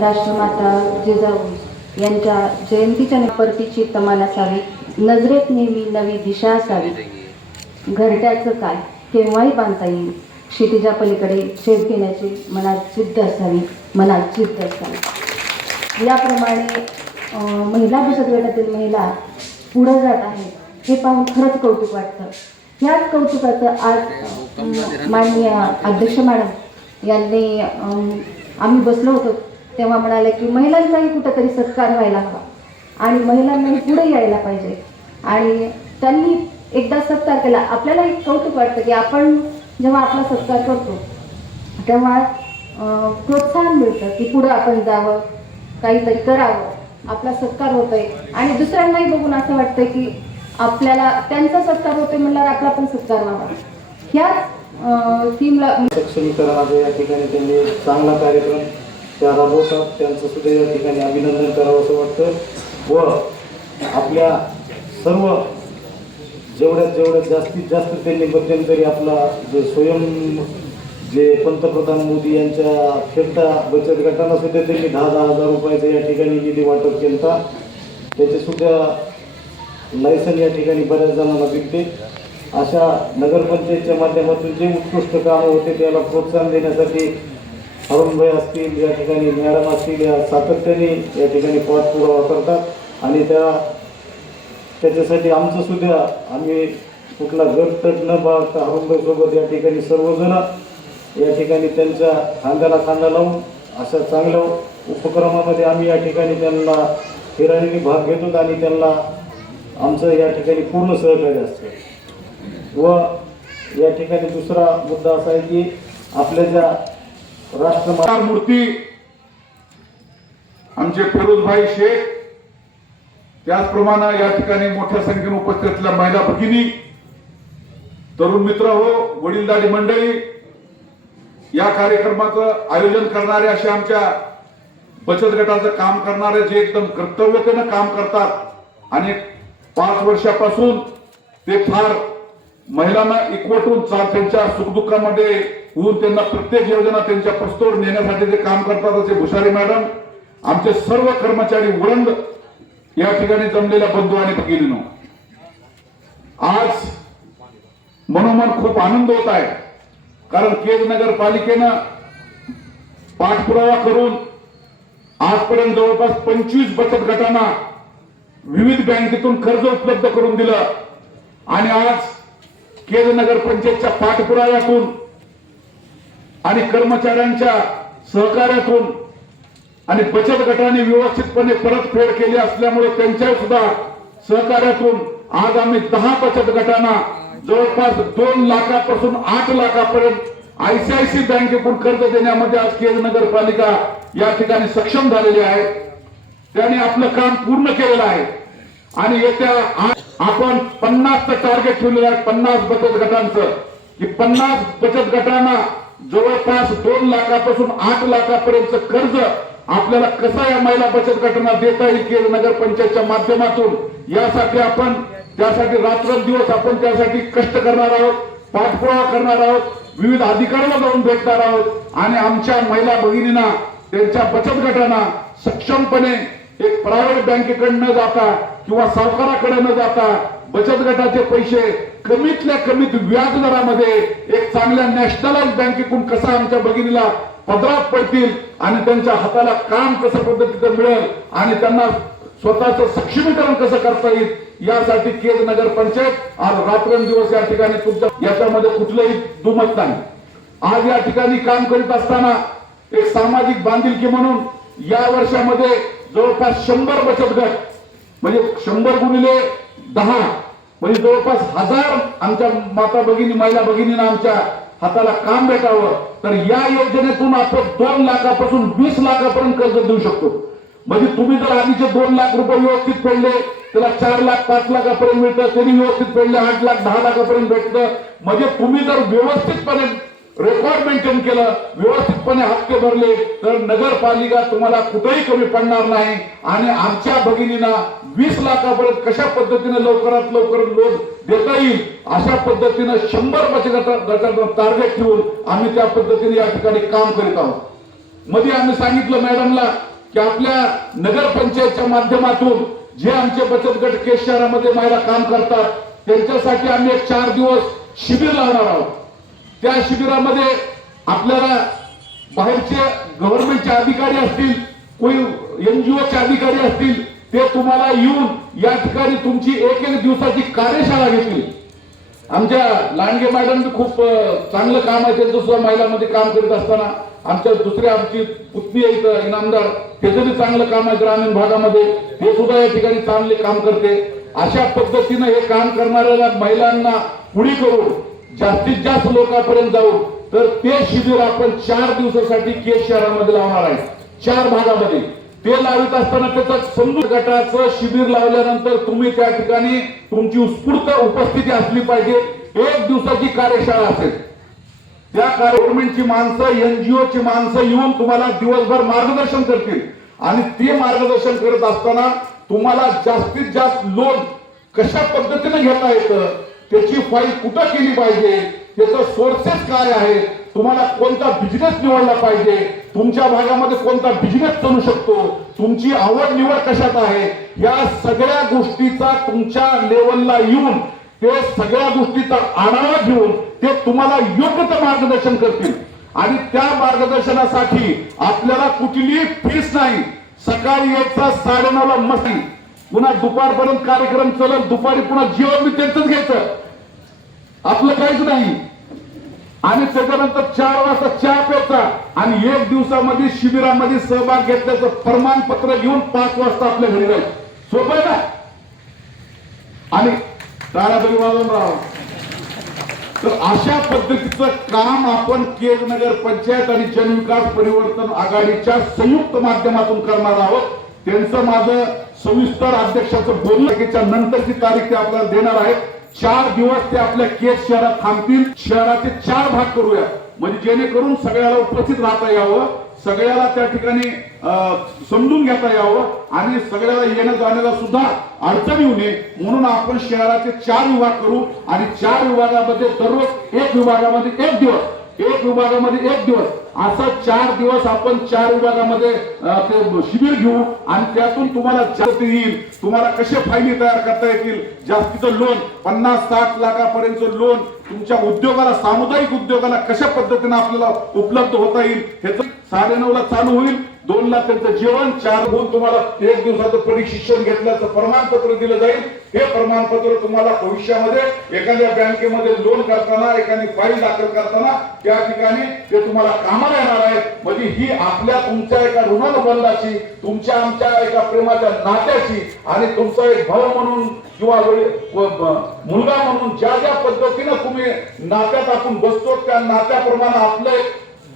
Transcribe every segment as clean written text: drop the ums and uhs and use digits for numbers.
राष्ट्रमाता जिजाऊ यांच्या जयंतीच्या परतीची तमान असावी, नजरेत नेहमी नवी दिशा असावी, घरट्याचं काय केव्हाही बांधता येईल, क्षितिजा पलीकडे झेप घेण्याची मनात जिद्द असावी, मनात जिद्द असावी। याप्रमाणे महिला बचत गटातील महिला पुढे जात आहेत हे पाहून खरंच कौतुक वाटतं। ह्याच कौतुकाचं आज माननीय अध्यक्ष मॅडम यांनी आम्ही बसलो होतो तेव्हा म्हणाले की महिलांचाही कुठेतरी सत्कार व्हायला हवा आणि महिलांनाही पुढे यायला पाहिजे, आणि त्यांनी एकदा सत्कार केला। आपल्याला एक कौतुक वाटतं की आपण जेव्हा आपला सत्कार करतो तेव्हा प्रोत्साहन मिळतं की पुढे आपण जावं, काहीतरी करावं, आपला सत्कार होतोय आणि दुसऱ्यांनाही बघून असं वाटतं की आपल्याला त्यांचा सत्कार होतोय म्हणल्यावर आपला पण सत्कार व्हावा। ह्याच थीमला सक्षमीकरणाचा या ठिकाणी त्यांनी चांगला कार्यक्रम त्या राबवतात, त्यांचं सुद्धा या ठिकाणी अभिनंदन करावं असं वाटतं। व आपल्या सर्व जेवढ्यात जास्तीत जास्त त्यांनी मध्यंतरी आपला जे पंतप्रधान मोदी यांच्या फिरता बचत गटांना सुद्धा त्यांनी 10,000 रुपयाचा या ठिकाणी निधी वाटप केला। त्याचे सुद्धा लायसन या ठिकाणी बऱ्याच जणांना भेटते। अशा नगरपंचायतच्या माध्यमातून जे उत्कृष्ट कामं होते त्याला प्रोत्साहन देण्यासाठी अरुणभाई असतील, या ठिकाणी मॅडम असतील, या सातत्याने या ठिकाणी पाठपुरावा करतात आणि त्याच्यासाठी आमचं सुद्धा आम्ही कुठला गट तट न पाहता अरुणभाई सोबत या ठिकाणी सर्वजण या ठिकाणी त्यांच्या खांद्याला खांदा लावून अशा चांगल्या उपक्रमामध्ये आम्ही या ठिकाणी त्यांना फिरायला भाग घेतो आणि त्यांना आमचं या ठिकाणी पूर्ण सहकार्य असतं। व या ठिकाणी दुसरा मुद्दा असा आहे की आपल्या ज्या राष्ट्रमाता मूर्ती आमचे फिरोजभाई शेख, त्याचप्रमाणे या ठिकाणी मोठ्या संख्येने उपस्थित असलेल्या महिला भगिनी, तरुण मित्र हो, वडीलधारी मंडळी, या कार्यक्रमाचं आयोजन करणारे असे आमच्या बचत गटाचं काम करणारे जे एकदम कर्तव्यतेनं काम करतात आणि 5 वर्षापासून ते फार महिलांना एकवटून त्यांच्या सुखदुःखामध्ये होऊन त्यांना प्रत्येक योजना त्यांच्या प्रस्तोर नेण्यासाठी जे काम करतात असे भुसारे मॅडम, आमचे सर्व कर्मचारी वृंद, या ठिकाणी जमलेल्या बंधू आणि भगिनींनो, आज मनोमन खूप आनंद होत आहे। कारण केज नगरपालिकेनं पाठपुरावा करून आजपर्यंत जवळपास 25 बचत गटांना विविध बँकेतून कर्ज उपलब्ध करून दिलं आणि आज केज नगरपंचायतच्या पाठपुराव्यातून आणि कर्मचाऱ्यांच्या सहकार्यातून आणि बचत गटाने व्यवस्थितपणे परतफेड केली असल्यामुळे त्यांच्या सुद्धा सहकार्यातून आज आम्ही 10 बचत गटांना जवळपास 2 लाखापासून 8 लाखापर्यंत आयसीआयसी बँकेकडून कर्ज देण्यामध्ये आज केज नगरपालिका या ठिकाणी सक्षम झालेली आहे। त्यांनी आपलं काम पूर्ण केलेलं आहे आणि येत्या आपण 50चं टार्गेट ठेवलेलं आहे, 50 बचत गटांचं, की 50 बचत गटांना जवळपास 2 लाखापासून 8 लाखापर्यंत कर्ज आपल्याला कसं या महिला बचत गटांना देता येईल केज नगरपंचायतच्या माध्यमातून, यासाठी आपण त्यासाठी रात्रंदिवस आपण त्यासाठी कष्ट करणार आहोत, पाठपुरावा करणार आहोत, विविध अधिकाऱ्यांना जाऊन भेटणार आहोत आणि आमच्या महिला भगिनींना त्यांच्या बचत गटांना सक्षमपणे एक प्रायव्हेट बँकेकडे न जाता किंवा सावकाराकडे न जाता बचत गटाचे पैसे कमीतल्या कमीत व्याज दरामध्ये एक चांगल्या नॅशनलाइज बँकेकडून कसा आमच्या भगिनीला पदरात पडतील आणि त्यांच्या हाताला काम कसं पद्धतीचं मिळेल आणि त्यांना स्वतःचं सक्षमीकरण कसं करता येईल यासाठी केज नगरपंचायत आज रात्रंदिवस या ठिकाणी तुमच्या याच्यामध्ये कुठलंही दुमत नाही। आज या ठिकाणी काम करीत असताना एक सामाजिक बांधिलकी म्हणून या वर्षामध्ये जवळपास 100 बचत गट म्हणजे 100 गुणिले 10 म्हणजे जवळपास 1000 आमच्या माता भगिनी महिला भगिनींना आमच्या हाताला काम भेटावं, तर या योजनेतून आपण 2 लाखापासून 20 लाखापर्यंत कर्ज देऊ शकतो। म्हणजे तुम्ही जर आधीचे 2 लाख रुपये व्यवस्थित फेडले त्याला 4 लाख 5 लाखापर्यंत मिळतं, त्यांनी व्यवस्थित फेडले 8 लाख 10 लाखापर्यंत भेटतं। म्हणजे तुम्ही जर व्यवस्थितपणे रेकॉर्ड मेंटेन केलं, व्यवस्थितपणे हप्ते भरले तर नगरपालिका तुम्हाला कुठेही कमी पडणार नाही आणि आमच्या भगिनींना 20 लाखापर्यंत कशा पद्धतीने लवकरात लवकर लोन देता येईल अशा पद्धतीने 100 बचत गटांना टार्गेट ठेवून आम्ही त्या पद्धतीने या ठिकाणी काम करीत आहोत। मध्ये आम्ही सांगितलं मॅडमला की आपल्या नगरपंचायतच्या माध्यमातून जे आमचे बचत गट केस शहरामध्ये महिला काम करतात त्यांच्यासाठी आम्ही एक 4 दिवस शिबिर लावणार आहोत. त्या शिबिरामध्ये आपल्याला बाहेरचे गव्हर्नमेंटचे अधिकारी असतील, कोणी NGOचे अधिकारी असतील, ते तुम्हाला येऊन या ठिकाणी तुमची एक दिवसाची कार्यशाळा घेतील. आमच्या लांडगे मॅडम खूप चांगलं काम आहे त्यांचं सुद्धा महिलांमध्ये काम करीत असताना. आमच्या दुसऱ्या आमची पुतणी आहेत इनामदार, त्याचं चांगलं काम आहे ग्रामीण भागामध्ये, हे सुद्धा या ठिकाणी चांगले काम करते. अशा पद्धतीनं हे काम करणाऱ्या महिलांना पुढे करून जास्तीत जास्त लोकांपर्यंत जाऊ. तर ते शिबिर आपण 4 दिवसासाठी केस शहरामध्ये लावणार आहे, 4 भागामध्ये. ते लावित असताना त्याचा समजून गटाचं शिबिर लावल्यानंतर तुम्ही त्या ठिकाणी तुमची उत्स्फूर्त उपस्थिती असली पाहिजे. 1 दिवसाची कार्यशाळा असेल. त्या गव्हर्नमेंटची माणसं, NGOची माणसं येऊन तुम्हाला दिवसभर मार्गदर्शन करतील आणि ते मार्गदर्शन करत असताना तुम्हाला जास्तीत जास्त लोन कशा पद्धतीने घेता येतं, त्याची फाईल कुठं केली पाहिजे, त्याचं सोर्सेस काय आहे, तुम्हाला कोणता बिझनेस निवडला पाहिजे, तुमच्या भागामध्ये कोणता बिझनेस चालू शकतो, तुमची आवड निवड कशात आहे, या सगळ्या गोष्टीचा तुमच्या लेवलला येऊन ते सगळ्या गोष्टीचा आढावा घेऊन ते तुम्हाला योग्य ते मार्गदर्शन करतील. आणि त्या मार्गदर्शनासाठी आपल्याला कुठलीही फीस नाही. सकाळी यायचा 9:30ला मस्ती, पुन्हा दुपारपर्यंत कार्यक्रम चालत, दुपारी पुन्हा जेवण मी त्यांचंच घ्यायचं, आपलं काहीच नाही. आणि त्याच्यानंतर 4 वाजता चहा प्यायचा आणि 1 दिवसामध्ये शिबिरामध्ये सहभाग घेतल्याचं प्रमाणपत्र घेऊन 5 वाजता आपल्या घरी जायचं. सोपं आहे ना? आणि ताराबरी वाजवून राहा. तर अशा पद्धतीचं काम आपण केज नगर पंचायत आणि जनविकास परिवर्तन आघाडीच्या संयुक्त माध्यमातून करणार आहोत. त्यांचं माझं सविस्तर अध्यक्षाचं बोलणं नंतरची तारीख ते आपल्याला देणार आहेत. 4 दिवस ते आपल्या केज शहरात थांबतील. शहराचे 4 भाग करूया, म्हणजे जेणेकरून सगळ्याला उपस्थित राहता यावं, सगळ्याला त्या ठिकाणी समजून घेता यावं आणि सगळ्याला येण्या जाण्याला सुद्धा अडचण येऊ नये म्हणून आपण शहराचे 4 विभाग करू. आणि 4 विभागामध्ये दररोज 1 विभागामध्ये 1 दिवस, 1 विभागामध्ये 1 दिवस, असं 4 दिवस आपण 4 विभागामध्ये ते शिबिर घेऊ. आणि त्यातून तुम्हाला जास्त येईल, तुम्हाला कसे फायदे तयार करता येतील, जास्तीचं लोन 50-60 लाखापर्यंत लोन तुमच्या उद्योगाला, सामुदायिक उद्योगाला कशा पद्धतीने आपल्याला उपलब्ध होता येईल, ह्याचं 9:30ला चालू होईल. 2ला त्यांचं जेवण, 4 होऊन तुम्हाला 1 दिवसाचं प्रशिक्षण घेतल्याचं प्रमाणपत्र दिलं जाईल. हे प्रमाणपत्र तुम्हाला भविष्यामध्ये एखाद्या बँकेमध्ये लोन करताना, एखादी फाईल दाखल करताना त्या ठिकाणी ते तुम्हाला कामाला येणार आहे. म्हणजे ही आपल्या तुमच्या एका ऋणानुबंधाची, तुमच्या आमच्या एका प्रेमाच्या नात्याची आणि तुमचा एक भाऊ म्हणून किंवा मुलगा म्हणून ज्या ज्या पद्धतीनं तुम्ही नात्यात आपण बसतो त्या नात्याप्रमाणे आपलं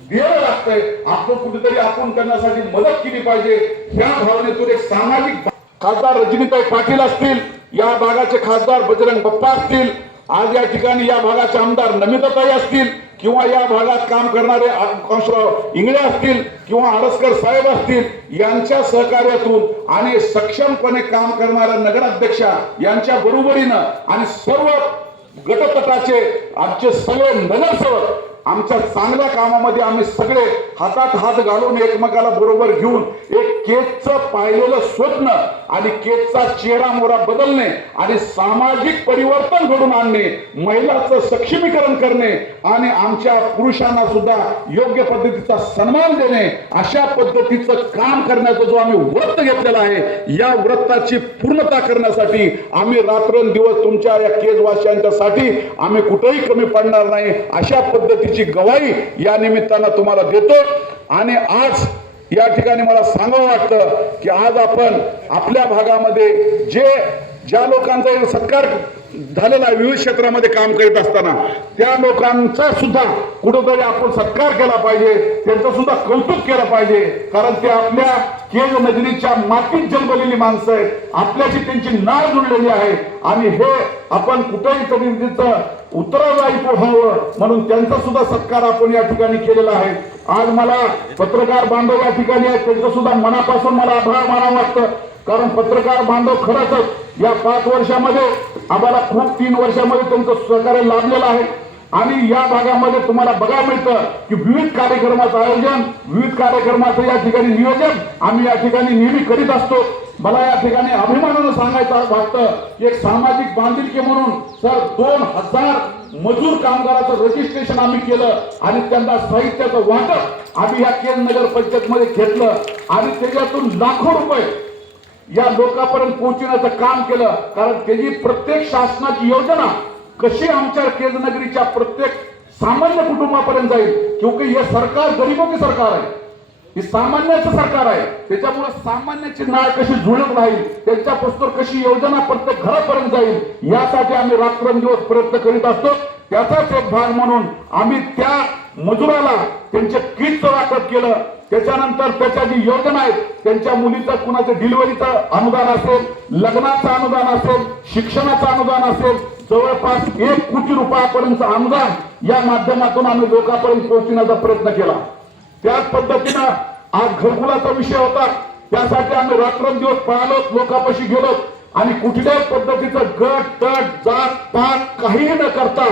द्यावं लागतंय. आपण कुठेतरी आपण करण्यासाठी मदत केली पाहिजे. ह्या भावनेतून एक सामाजिक खासदार रजनीताई पाटील असतील, या भागाचे खासदार बजरंग बाप्पा असतील, आज या ठिकाणी या भागाचे आमदार नमिताताई असतील, किंवा या भागात काम करणारे कांशराव इंगळे असतील किंवा आडसकर साहेब असतील, यांच्या सहकार्यातून आणि सक्षमपणे काम करणाऱ्या नगराध्यक्षा यांच्या बरोबरीनं आणि सर्व गटतटाचे आमचे सगळे नगरसेवक आमच्या चांगल्या कामामध्ये आम्ही सगळे हातात हात घालून एकमेकाला बरोबर घेऊन एक केजचं पाहिलेलं स्वप्न आणि केजचा चेहरा मोहरा बदलणे आणि सामाजिक परिवर्तन घडून आणणे, महिलांचं सक्षमीकरण करणे आणि आमच्या पुरुषांना सुद्धा योग्य पद्धतीचा सन्मान देणे, अशा पद्धतीचं काम करण्याचा जो आम्ही व्रत घेतलेला आहे, या व्रताची पूर्णता करण्यासाठी आम्ही रात्रंदिवस तुमच्या या केजवासियांच्यासाठी आम्ही कुठेही कमी पडणार नाही, अशा पद्धती गवाही या निमित्तानं तुम्हाला देतो. आणि आज या ठिकाणी मला सांगावं वाटतं की आज आपण आपल्या भागामध्ये ज्या लोकांचा सत्कार झालेला विविध क्षेत्रामध्ये काम करीत असताना त्या लोकांचा सुद्धा कुठेतरी आपण सत्कार केला पाहिजे, त्यांचं सुद्धा कौतुक केलं पाहिजे. कारण ते आपल्या केज नगरीच्या मातीत जन्मलेली माणसं आहेत, आपल्याशी त्यांची नाळ जुळलेली आहे आणि हे आपण कुठेही तरी तिचं उत्तरदायित्व व्हावं म्हणून त्यांचा सुद्धा सत्कार आपण या ठिकाणी केलेला आहे. आज मला पत्रकार बांधव या ठिकाणी आहेत, त्यांचं सुद्धा मनापासून मला आभार मानावं वाटतं. कारण पत्रकार बांधव खरंच या 5 वर्षामध्ये आम्हाला खूप 3 वर्षामध्ये त्यांचं सहकार्य लाभलेलं आहे. आणि या भागामध्ये तुम्हाला बघायला मिळतं की विविध कार्यक्रमाचं आयोजन, विविध कार्यक्रमाचं या ठिकाणी नियोजन आम्ही या ठिकाणी नेहमी करीत असतो. मला या ठिकाणी अभिमानानं सांगायचं वाटतं की एक सामाजिक बांधिलकी म्हणून सर 2000 मजूर कामगाराचं रजिस्ट्रेशन आम्ही केलं आणि त्यांना साहित्याचं वाटप आम्ही या केज नगर पंचायतमध्ये घेतलं आणि त्याच्यातून लाखो रुपये या लोकांपर्यंत पोहोचण्याचं काम केलं. कारण त्याची प्रत्येक शासनाची योजना कशी आमच्या केज नगरीच्या प्रत्येक सामान्य कुटुंबापर्यंत जाईल, क्योंकि हे सरकार गरीबों के सरकार आहे, हे सामान्याचं सरकार आहे. त्याच्यामुळे सामान्याची नाळ कशी जुळत राहील, त्यांच्यापासून कशी योजना प्रत्येक घरापर्यंत जाईल यासाठी आम्ही रात्रंदिवस प्रयत्न करीत असतो. त्याचाच एक भाग म्हणून आम्ही त्या मजुराला त्यांच्या किटचं वाटप केलं. त्याच्यानंतर त्याच्या जी योजना आहेत, त्यांच्या मुलीचं कुणाचं डिलिव्हरीचं अनुदान असेल, लग्नाचं अनुदान असेल, शिक्षणाचं अनुदान असेल, जवळपास 1 कोटी रुपयापर्यंत अनुदान या माध्यमातून आम्ही लोकांपर्यंत पोहोचण्याचा प्रयत्न केला. त्याच पद्धतीनं आज घरकुलाचा विषय होता, त्यासाठी आम्ही रात्रंदिवस पळालो, लोकांपाशी गेलो आणि कुठल्याही पद्धतीचं गट तट जात पात काहीही न करता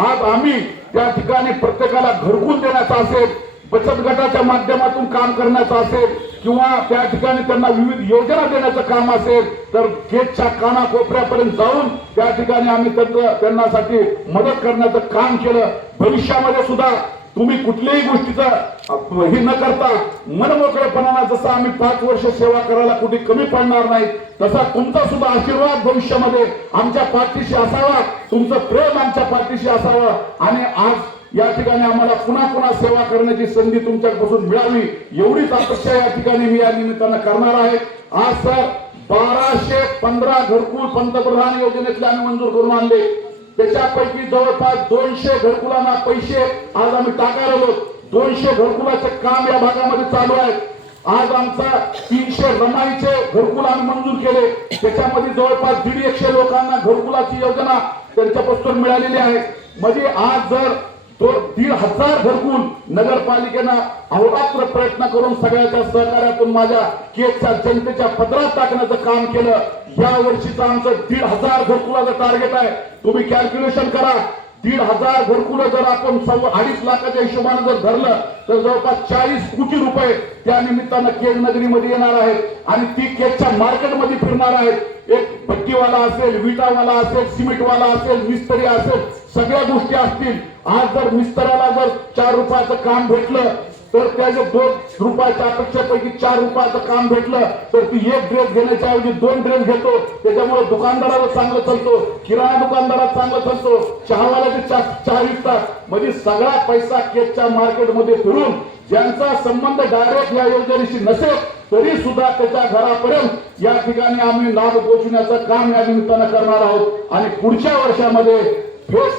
आज आम्ही त्या ठिकाणी प्रत्येकाला घरकुल देण्याचा असेल, बचत गटाच्या माध्यमातून काम करण्याचं असेल किंवा त्या ठिकाणी त्यांना विविध योजना देण्याचं काम असेल तर केजच्या कानाकोपऱ्यापर्यंत जाऊन त्या ठिकाणी आम्ही त्यांनासाठी मदत करण्याचं काम केलं. भविष्यामध्ये सुद्धा तुम्ही कुठल्याही गोष्टीचं हे न करता मनमोकळेपणानं जसं आम्ही 5 वर्ष सेवा करायला कुठे कमी पडणार नाही, तसा तुमचा सुद्धा आशीर्वाद भविष्यामध्ये आमच्या पाठीशी असावा, तुमचं प्रेम आमच्या पाठीशी असावं आणि आज या ठिकाणी आम्हाला पुन्हा पुन्हा सेवा करण्याची संधी तुमच्यापासून मिळावी एवढीच अपेक्षा या ठिकाणी मी या निमित्तानं करणार आहे. आज सर 1215 घरकुल पंतप्रधान योजनेतले आम्ही मंजूर करून आणले. त्याच्यापैकी जवळपास 200 घरकुलांना पैसे आज आम्ही टाकायला आलो. 200 घरकुलाचे काम या भागामध्ये चालू आहे. आज आमचा 300 रमाईचे घरकुल आम्ही मंजूर केले. त्याच्यामध्ये जवळपास 150 लोकांना घरकुलाची योजना त्यांच्यापासून मिळालेली आहे. म्हणजे आज जर 1,500 घरकुल नगरपालिकेनं अहोरात्र प्रयत्न करून सगळ्याच्या सहकार्यातून माझ्या केजच्या जनतेच्या पदरात टाकण्याचं काम केलं. या वर्षीचं आमचं 1,500 घरकुलाचं टार्गेट आहे. तुम्ही कॅल्क्युलेशन करा, 1,500 घरकुलं जर आपण 2.5 लाखाच्या हिशोबाने जर धरलं तर जवळपास 40 कोटी रुपये त्या निमित्तानं केज नगरीमध्ये येणार आहेत आणि ती केजच्या मार्केटमध्ये फिरणार आहेत. एक भट्टीवाला असेल, विटावाला असेल, सिमेंटवाला असेल, मिस्त्री असेल, सगळ्या गोष्टी असतील. आज जर मिस्त्र्याला जर 4 रुपयाचं काम भेटलं तर त्याच्या 2 रुपयाच्या अपेक्षेपैकी 4 रुपयाचं काम भेटलं तर ती 1 ड्रेस घेण्याच्या ऐवजी 2 ड्रेस घेतो. त्याच्यामुळे दुकानदाराला चांगलं चालतो, किराणा दुकानदाराला चांगलं चालतो, चहावाल्याचे चहा विकतात. म्हणजे सगळा पैसा केजच्या मार्केटमध्ये फिरून ज्यांचा संबंध डायरेक्ट या योजनेशी नसेल तरी सुद्धा त्याच्या घरापर्यंत या ठिकाणी आम्ही लाभ पोहोचण्याचं काम या निमित्तानं करणार आहोत आणि पुढच्या वर्षामध्ये फेज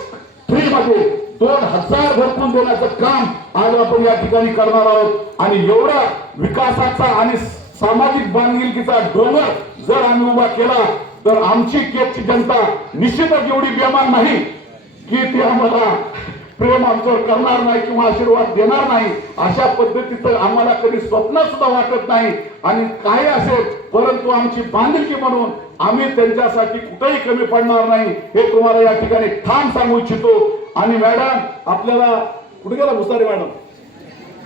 3 मध्ये 2,000 घरकुल देण्याचं काम आज आपण या ठिकाणी करणार आहोत. आणि एवढा विकासाचा आणि सामाजिक बांधिलकीचा डोंगर जर आम्ही उभा केला तर आमची केजची जनता निश्चितच एवढी बेमान नाही की ती आम्हाला प्रेम आमच्यावर करणार नाही किंवा आशीर्वाद देणार नाही. अशा पद्धतीचं आम्हाला कधी स्वप्न सुद्धा वाटत नाही आणि काही असेल परंतु आमची बांधिलकी म्हणून आम्ही त्यांच्यासाठी कुठेही कमी पडणार नाही हे तुम्हाला या ठिकाणी ठाम सांगू इच्छितो. आणि मॅडम आपल्याला कुठे गेला भुसारे मॅडम,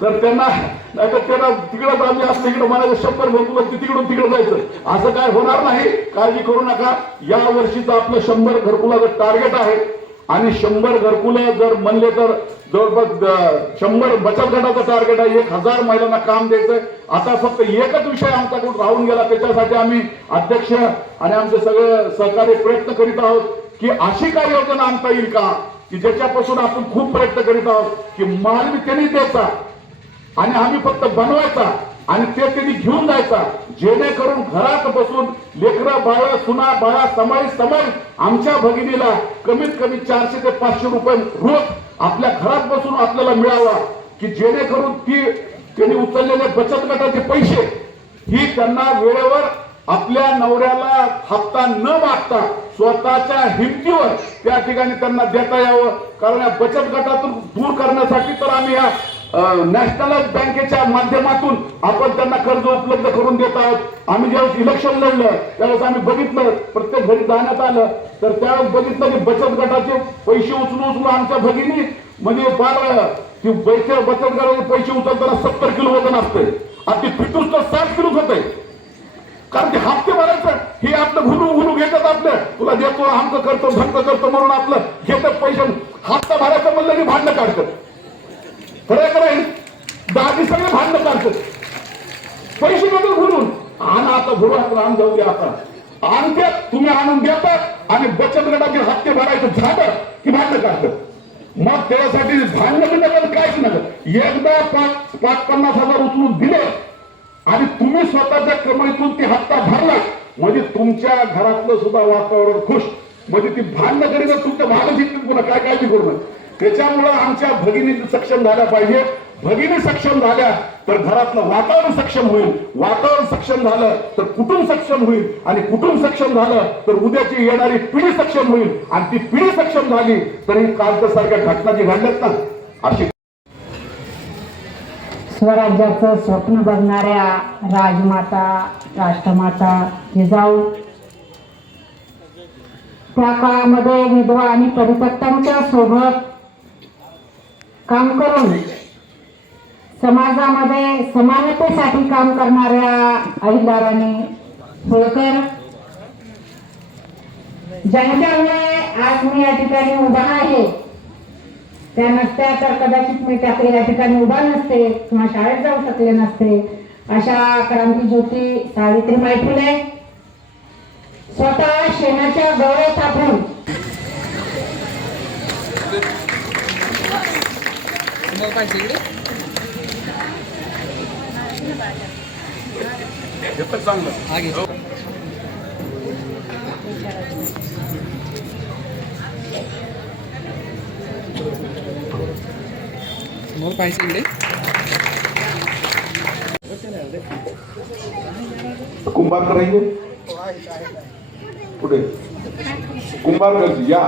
तर त्यांना नाही तर त्यांना तिकडं आम्ही असं इकडं मला 100 घरकुल तिकडून तिकडे जायचं असं काय होणार नाही, काळजी करू नका. या वर्षीचं आपलं 100 घरकुलाचं टार्गेट आहे आणि 100 घरकुलं जर म्हणले तर जवळपास 100 बचत गटाचं टार्गेट आहे. 1,000 महिलांना काम द्यायचंय. आता फक्त एकच विषय आमच्याकडून राहून गेला, त्याच्यासाठी आम्ही अध्यक्ष आणि आमचे सगळे सहकारी प्रयत्न करीत आहोत की अशी काही योजना आणता येईल का की ज्याच्यापासून आपण खूप प्रयत्न करीत आहोत की माल मी त्यांनी द्यायचा आणि आम्ही फक्त बनवायचा आणि ते त्यांनी घेऊन जायचा, जेणेकरून घरात बसून लेकरं बाळा सुना बाळा समाई आमच्या भगिनीला कमीत कमी 400 ते 500 रुपये रोज आपल्या घरात बसून आपल्याला मिळावा की जेणेकरून त्यांनी उचललेले बचत गटाचे पैसे ही त्यांना वेळेवर आपल्या नवऱ्याला हप्ता न मागता स्वतःच्या हिमतीवर त्या ठिकाणी त्यांना देता यावं. कारण या बचत गटातून दूर करण्यासाठी तर आम्ही या नॅशनल बँकेच्या माध्यमातून आपण त्यांना कर्ज उपलब्ध करून देत आहोत. आम्ही ज्यावेळेस इलेक्शन लढलं त्यावेळेस आम्ही बघितलं, प्रत्येक घरी जाण्यात आलं तर त्यावेळेस बघितलं की बचत गटाचे पैसे उचलून आमच्या भगिनी म्हणजे फार की बचत गटाचे पैसे उचलताना 70 किलो वजन असते आणि ते फिटूस तर 60 किलो होते. कारण ते हप्ते भरायचं हे आपलं घुलू घेतात, आपलं तुला देतो आमचं करतो धमकं करतो म्हणून आपलं घेतात पैसे. हप्ता भरायचं म्हणलं की भांडणं काढतात. खरं दादी सगळे भांडणं काढतात, पैसे घेतात घुलून. आणि आता भरू आण जाऊ द्या आता आणतात, तुम्ही आणून देतात आणि बचत गटाचे हप्ते भरायचं झालं की भांडणं काढतात. मग त्यासाठी भांडणं नका काहीच नका. एकदा 50,000 उचलून दिले आणि तुम्ही स्वतःच्या कमाईतून ते हप्ता भरला म्हणजे तुमच्या घरातलं सुद्धा वातावरण खुश. म्हणजे ती भांडणं करीत तुमच्या भागच येतील पुन्हा काय काळजी करू नये. त्याच्यामुळं आमच्या भगिनी सक्षम झाल्या पाहिजे. भगिनी सक्षम झाल्या तर घरातलं वातावरण सक्षम होईल. वातावरण सक्षम झालं तर कुटुंब सक्षम होईल आणि कुटुंब सक्षम झालं तर उद्याची येणारी पिढी सक्षम होईल. आणि ती पिढी सक्षम झाली तर ही कालच्या सारख्या घटना जी घडल्यात ना अशी स्वराज्याचं स्वप्न बघणाऱ्या राजमाता, राष्ट्रमाता जिजाऊ त्या काळामध्ये विधवा आणि परित्यक्तांच्या सोबत काम करून समाजामध्ये समानतेसाठी काम करणाऱ्या अहिल्याराणी होळकर ज्यांच्यामुळे आज मी या ठिकाणी उभा आहे. त्या नसत्या तर कदाचित मी त्या या ठिकाणी उभा नसते किंवा शाळेत जाऊ शकले नसते. अशा क्रांतीज्योती सावित्रीबाई फुले स्वतः शेणाच्या गवळ्यात टाकून मग पाहिजे इकडे कुंभारकर आहे कुठे कुंभारकर या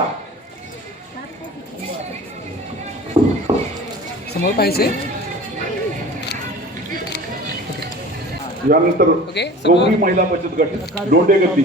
समोर पाहिजे. यानंतर ओके, समोर. गौरी महिला बचत गट लोंढे गती